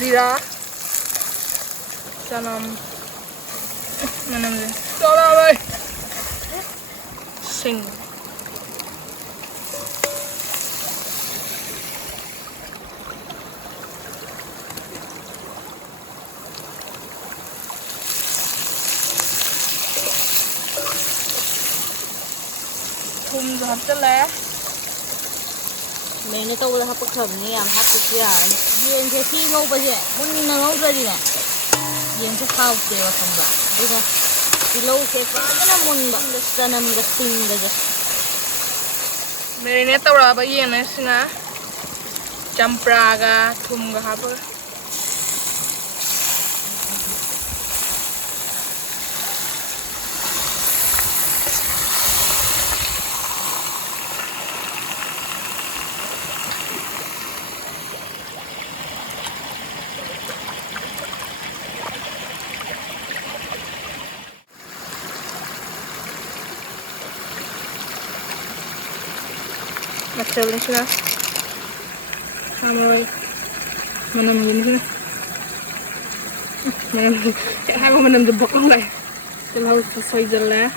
जीरा चनम मनम से चला भाई सिंग थुम जो हट चला मैंने तो बोला हप खबनी हम हप किया ये इनके सी नो बजे मुन्नी ना नो बजे ने ये इनके खाओ के वसंगा देखा किलो से पादना मुन्ना सनम गसिंग बजे मेरे ने तो रहा ये ना सिंगा चंपरा का थुम का हप अच्छा बन चला हमारे mana begini sih mana mau menang jebak lah kalau selesai jelas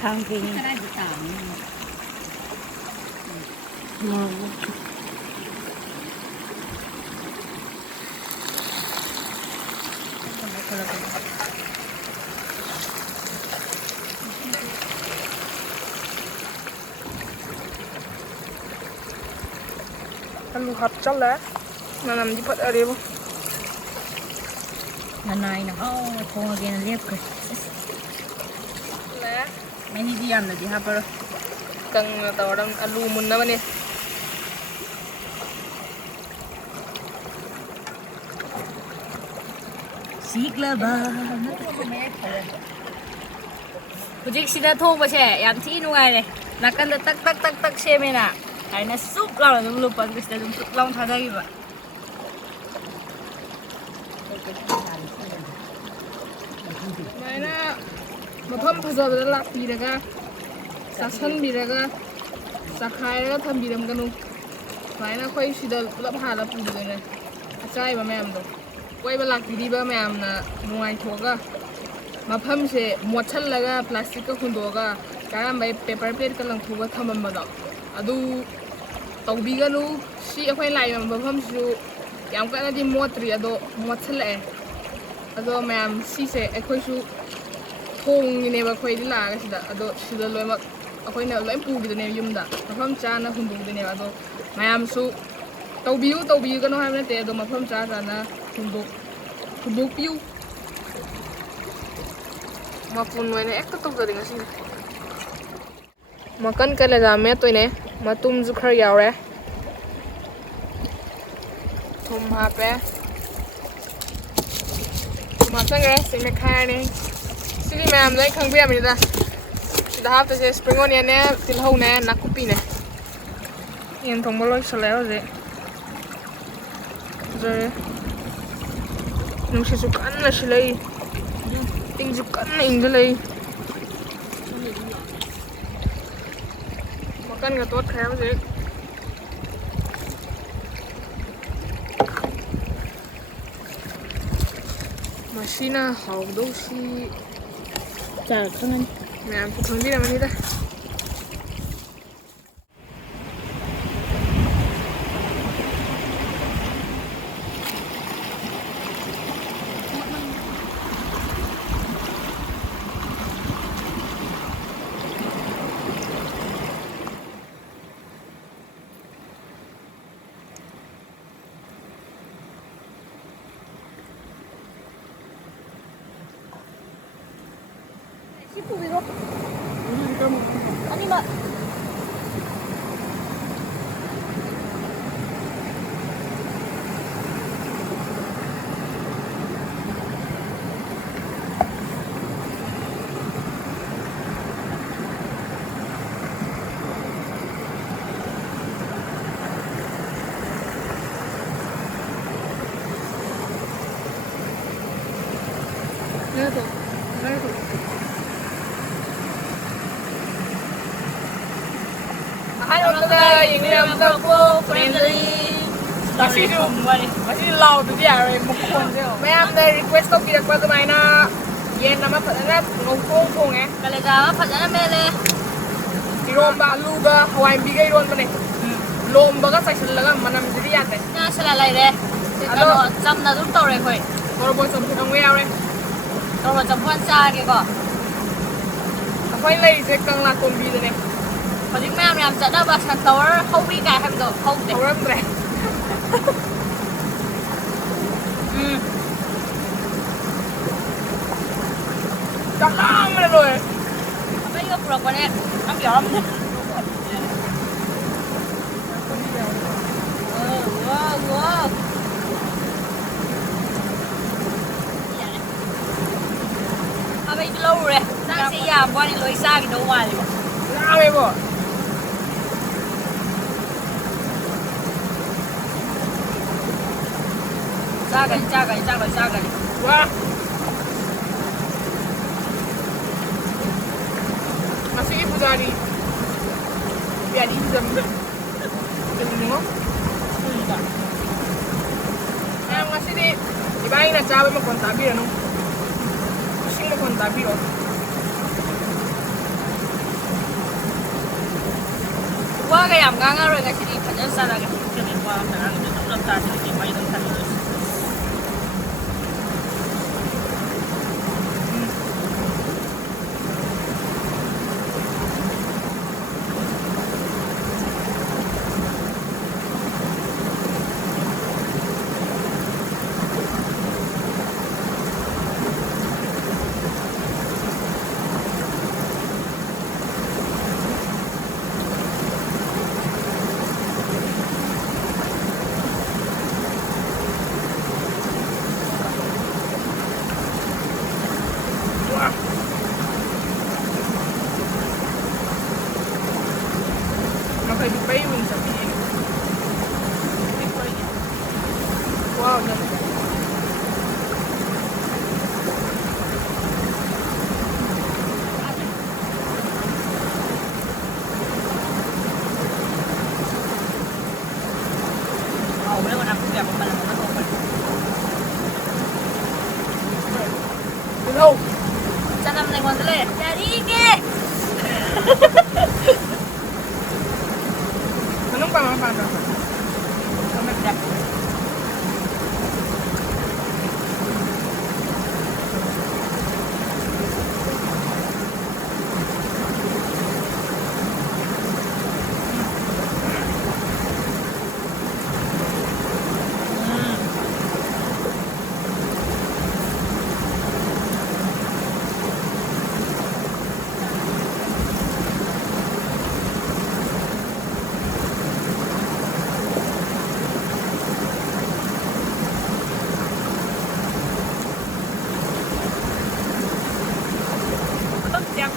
thang kinh Alu hot challa nanam di pat are bo nanai na ho thong again lep ke la many di am na di ha par kang tawdam alu munna bane sikla ba hujik sida thong ba se yam thi nuai le nakan da tak tak tak tak se me na ai na sup la dum lu pan ke sida dum sup long tha da gi ba mana mafam phajabada lakpiraga sasanbiraga sakhayraga thambiragamanu maina khoi sida pulap hala pudine achaiba mayamdo koiba lakpiriba mayamna nuai thoga mafam se mochallaga plastic ka hundoga karambai paper plate ka langthuga thamambada adu tawbiganu si akhoi lai mafam su yam kana di motri ado mochalae ado mayam si se akhoi su thongine ba khoi di laga sida ado sida loima akhoi na loim pugidane yumda mafam chana hundudine ado mayam su tawbiyu kanu haimna te ado mafam cha chana hunduk piu mapun noine ekta tawjari ngasi makan kala jame toine matum ju khar yaure thum hape masanga sime khani sili mam dai khang bia mi da sida hap te spring onion ne tilhau ne nakupi ne yen thong boloi salao je je nung si sukan na silai ting sukan na ingdalai makan ga tot khaya je Masina hau do si chả không anh mẹ cũng không biết là bao nhiêu ta 우리가 아니 나 그래도ให้เราได้อย่างนี้เราต้องพูดเฟรนลี่มาสิดูมาสิเราดูดิอะไรมุกคนเดียวแม่ทำได้ request ก็กินกันทำไมนะเย็นนะมาผัดนะงงงงไง kalaga padana mele ที่โรมบาลูกะฮาวายบีกไอโรนมันเองโรมบาก็ใส่ชุดละกันมันนำจะได้ยังไง na sala lai de ano jamna dum tore khoi ตัวเราบอยสมบูรณ์เงี้ยเลย tore jampan cha ge ko ไฟเลยเซ็กกังลาตนบีเลยเนี่ย hojik ma'am yam chada ba san tower hobi ga ham do hau de เขาเริ่มแรง จังล่างมาเลย ไม่ก็ปลอกว่าเนี่ยน้ำหยอมว้าวว้าวเอาไปกิโลเลยสร้างสี่อย่างวันนี้ลอยซ่ากินทุกวันเลย ล่างเลยบ่ ซ่ากันซ่ากันซ่ากันซ่ากัน ว้าmasih ibu dari biar ibu jam ini mau yang masih di ibahin na cabe mo kontabi ano sing mo kontabi ohว่าก็ยำง่ายๆเลยก็ที่พัฒนาสารกันที่เรียกว่าแต่ละจุดเริ่มต้นที่ไม่ต้องทำเลย Makay di pa yung sabihin. Wow, dami. Wow, wala mo na kung kaya kung malamang ito. Hello. Saan naman na yung mandali? Yarige! Anong pamapano? Kamagdak.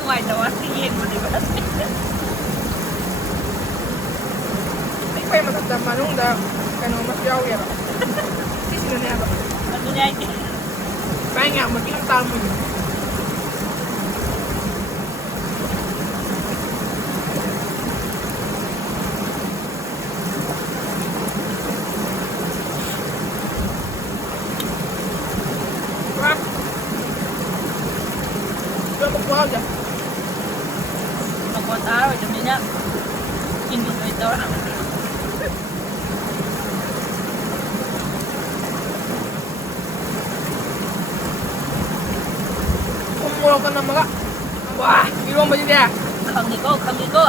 Ngoài đó thì nhìn mà đi bắt Hindi ko yung matatama nung daw. Kano mas yaw yan. Kasi na niya ba? Ano niya ini? Kaya nga, mag-ilang taon mo yun. Diba? Diba magbuhaw dyan? Magbuhat araw, dyan niya. Hindi ko ito. Kumulaw ka ng mga. Wah, iwan ba yun niya? Kami ko, kami ko.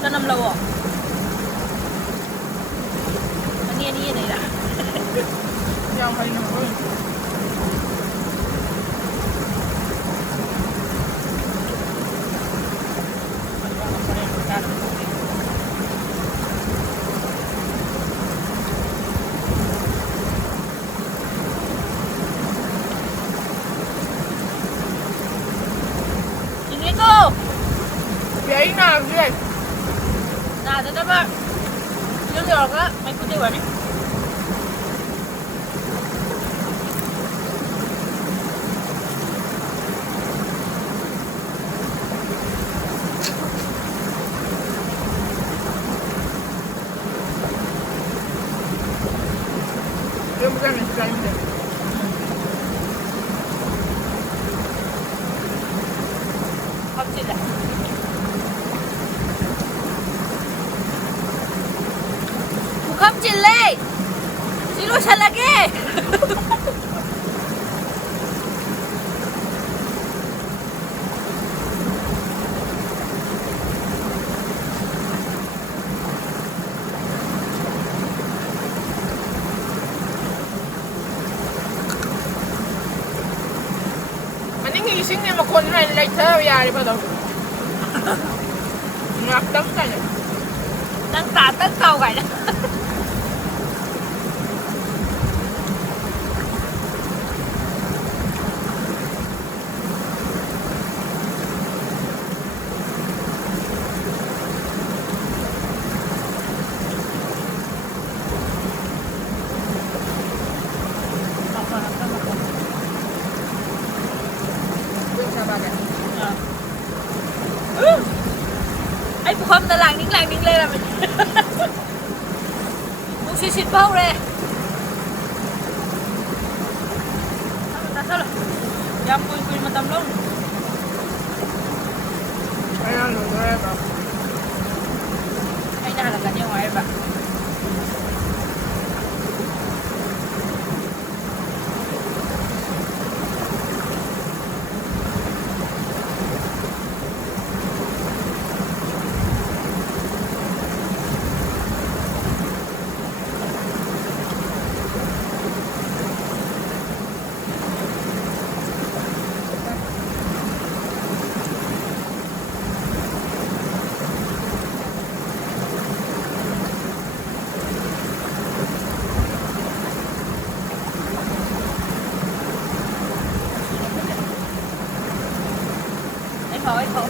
Saan ang lawa? Ano yan na? Yan kayo naman. หน้าเรื่อย น่าจะได้บ้างเรื่องเดียวก็ไม่พูดดีกว่านี่เรื่องมันเป็นใจมันเลย ความจิตอะกูคำจิตเลยสิรู้ฉันละแกมันยังมีสิ่งเนี่ยมาคนให้ไรเธอยาเลยป่ะต้องงับตั้งใจ ตั้งตาตั้งเก่าไก่นะ เรื่องชาวบ้านกัน ไอ้ผู้ความตะหลังนิ่งหลังนิ่งเลยล่ะมันมึงชิดเป้าเลยตาเท่าไหร่ยำปุยมาตำลง ไอ้นั่นหนูได้ป่ะ ให้หน้าหลังกันยังไงแบบไอ้เขา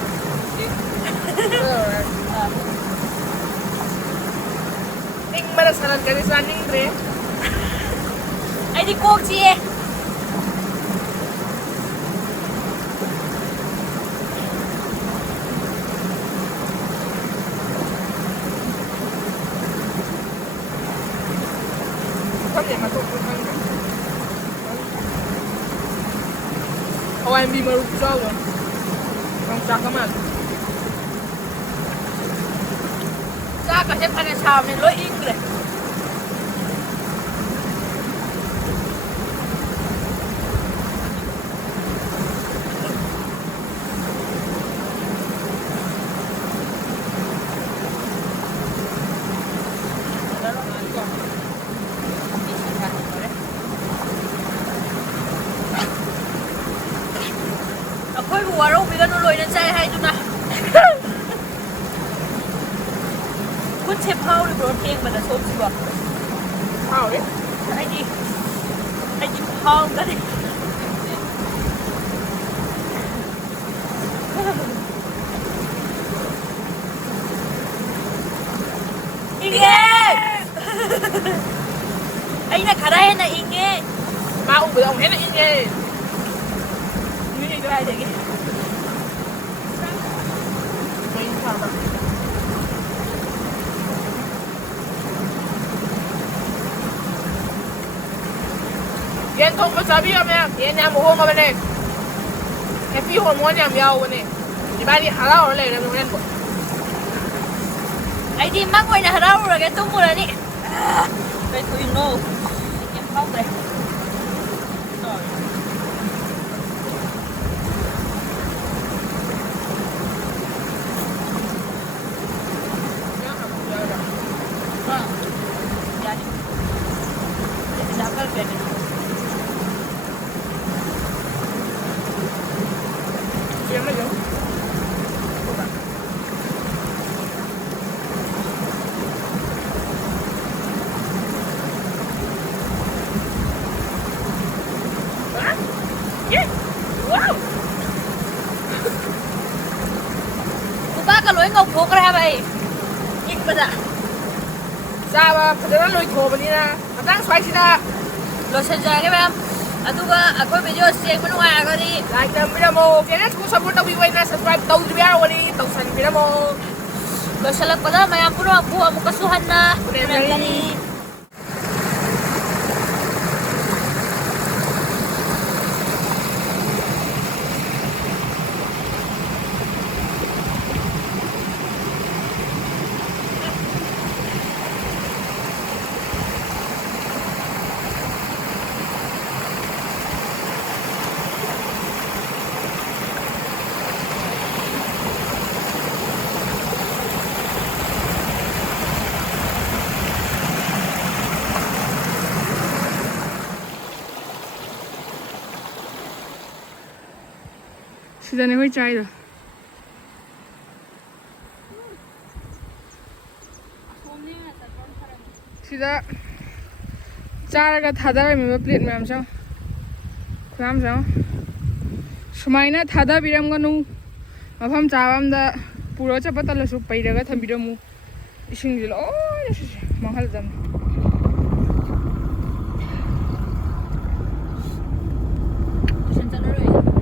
นิ่งไม่ได้สนันกันที่สนันนิ่งเลย ไอ้ที่โกกจี เขาเรียกมาตกคนนั้นเอาไว้มีมารุกเจ้าเลยต้องจักกันมัน จ้ากับเชฟพันธุ์ชามเนี่ยร้อยอิงเลยเอาค่อยหัวเราไปกันรวยนั่นใจให้ดูนะคุณเชฟเผาหรือโปรตีนมันจะชมสิบอก ข้าวเลย ไอ้ดิเผากันดิอีเงี้ยไอ้น่ะขาได้น่ะอีเงี้ย มาอุ้มไปเอาเห็นอีกไง นี่ก็ได้เด็ก ไม่ทำแบบเย็นทงภาษาพี่ครับเนี่ยเย็นยามโมโหมาไปเลยแค่พี่หัวม้วนยามยาววันนี้ที่บ้านนี่หาเหล้าอะไรนะตรงนั้น ไอ้ดิมากไว้นะเราเราแกตุ้มมือนี่ไปคุยโน่ยังเข้าไปอย่าดิจะก็เกิด เสียงไม่เยอะ ꯉꯧꯊꯣꯛꯈ꯭ꯔꯦ ꯍꯥꯏꯕ ꯑꯩ ꯏꯛꯄꯗ ꯆꯥꯕ ꯐꯖꯅ ꯂꯣꯏꯊꯣꯛꯑꯕꯅꯤꯅ ꯃꯇꯥꯡ ꯁ꯭ꯋꯥꯏꯁꯤꯗ ꯂꯣꯏꯁꯤꯟꯖꯔꯒꯦ ꯃꯌꯥꯝ ꯑꯗꯨꯒ ꯑꯩꯈꯣꯏ ꯚꯤꯗꯤꯑꯣꯁꯤ ꯌꯦꯡꯕ ꯅꯨꯡꯉꯥꯏꯔꯒꯗꯤ ꯂꯥꯏꯛ ꯇꯧꯕꯤꯔꯝꯃꯣ ꯆꯦꯅꯦꯜꯁꯤꯕꯨ ꯁꯞꯄꯣꯔꯠ ꯇꯧꯕꯤꯕꯩꯅ ꯁꯕꯁꯀ꯭ꯔꯥꯏꯕ ꯇꯧꯗ꯭ꯔꯤꯕ ꯌꯥꯎꯔꯒꯗꯤ ꯇꯧꯁꯟꯕꯤꯔꯝꯃꯣ ꯂꯣꯏꯁꯤꯜꯂꯛꯄꯗ ꯃꯌꯥꯝ ꯄꯨꯝꯅꯃꯛꯄꯨ ꯑꯃꯨꯛꯀꯁꯨ ꯍꯟꯅ ꯎꯅꯔꯒꯅꯤ ꯁꯤꯗꯅꯦ ꯑꯩꯈꯣꯏ ꯆꯥꯏꯗꯣ ꯁꯤꯗ ꯆꯥꯔꯒ ꯊꯥꯗꯔꯝꯃꯤꯕ ꯄ꯭ꯂꯦꯠ ꯃꯌꯥꯝ ꯆꯪ ꯈꯨꯌꯥꯝ ꯆꯪ ꯁꯨꯃꯥꯏꯅ ꯊꯥꯗꯕꯤꯔꯝꯒꯅꯨ ꯃꯐꯝ ꯆꯥꯕ ꯑꯝꯗ ꯄꯨꯔꯒ ꯆꯠꯄ ꯇꯜꯂꯁꯨ ꯄꯩꯔꯒ ꯊꯝꯕꯤꯔꯝꯃꯨ ꯏꯁꯤꯡꯁꯦ ꯂꯣꯏꯅ ꯃꯥꯡꯍꯜꯂꯗꯕꯅꯤ ꯇꯨꯏꯁꯟ ꯆꯠꯂꯔꯣꯏ